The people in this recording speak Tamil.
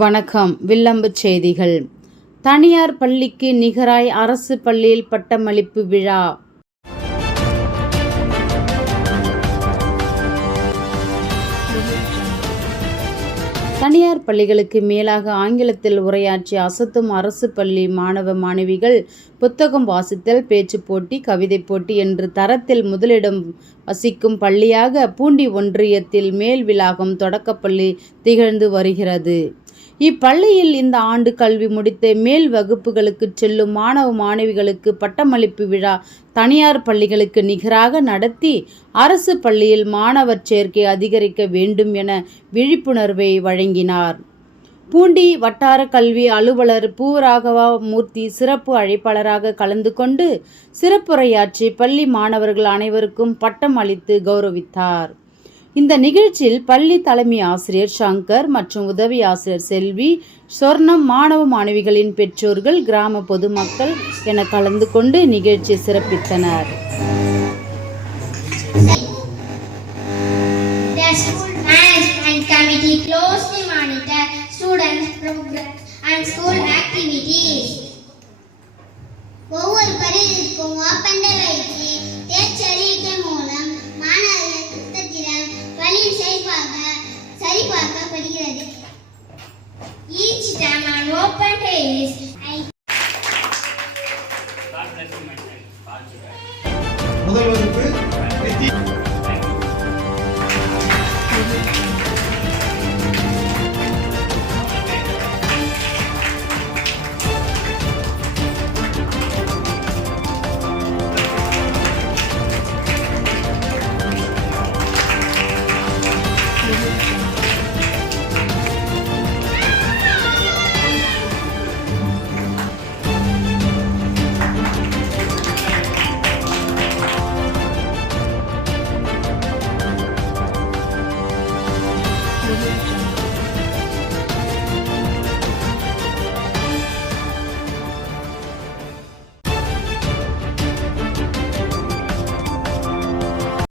வணக்கம். வில்லம்புச் செய்திகள். தனியார் பள்ளிக்கு நிகராய் அரசு பள்ளியில் பட்டமளிப்பு விழா. தனியார் பள்ளிகளுக்கு மேலாக ஆங்கிலத்தில் உரையாற்றி அசத்தும் அரசு பள்ளி மாணவ மாணவிகள் புத்தகம் வாசித்தல், பேச்சு போட்டி, கவிதை போட்டி என்று தரத்தில் முதலிடம் வசிக்கும் பள்ளியாக பூண்டி ஒன்றியத்தில் மேல்விளாகம் தொடக்கப்பள்ளி திகழ்ந்து வருகிறது. இப்பள்ளியில் இந்த ஆண்டு கல்வி முடித்த மேல் வகுப்புகளுக்கு செல்லும் மாணவ மாணவிகளுக்கு பட்டமளிப்பு விழா தனியார் பள்ளிகளுக்கு நிகராக நடத்தி அரசு பள்ளியில் மாணவர் சேர்க்கை அதிகரிக்க வேண்டும் என விழிப்புணர்வை வழங்கினார். பூண்டி வட்டார கல்வி அலுவலர் பூராகவா மூர்த்தி சிறப்பு அழைப்பாளராக கலந்து கொண்டு சிறப்புரையாற்றி பள்ளி மாணவர்கள் அனைவருக்கும் பட்டம் அளித்து கௌரவித்தார். இந்த நிகழ்ச்சியில் பள்ளி தலைமை ஆசிரியர் சங்கர் மற்றும் உதவி ஆசிரியர் செல்வி, சொர்ணம், மாணவ மாணவிகளின் பெற்றோர்கள், கிராம பொதுமக்கள் என கலந்து கொண்டு நிகழ்ச்சி சிறப்பித்தனர்.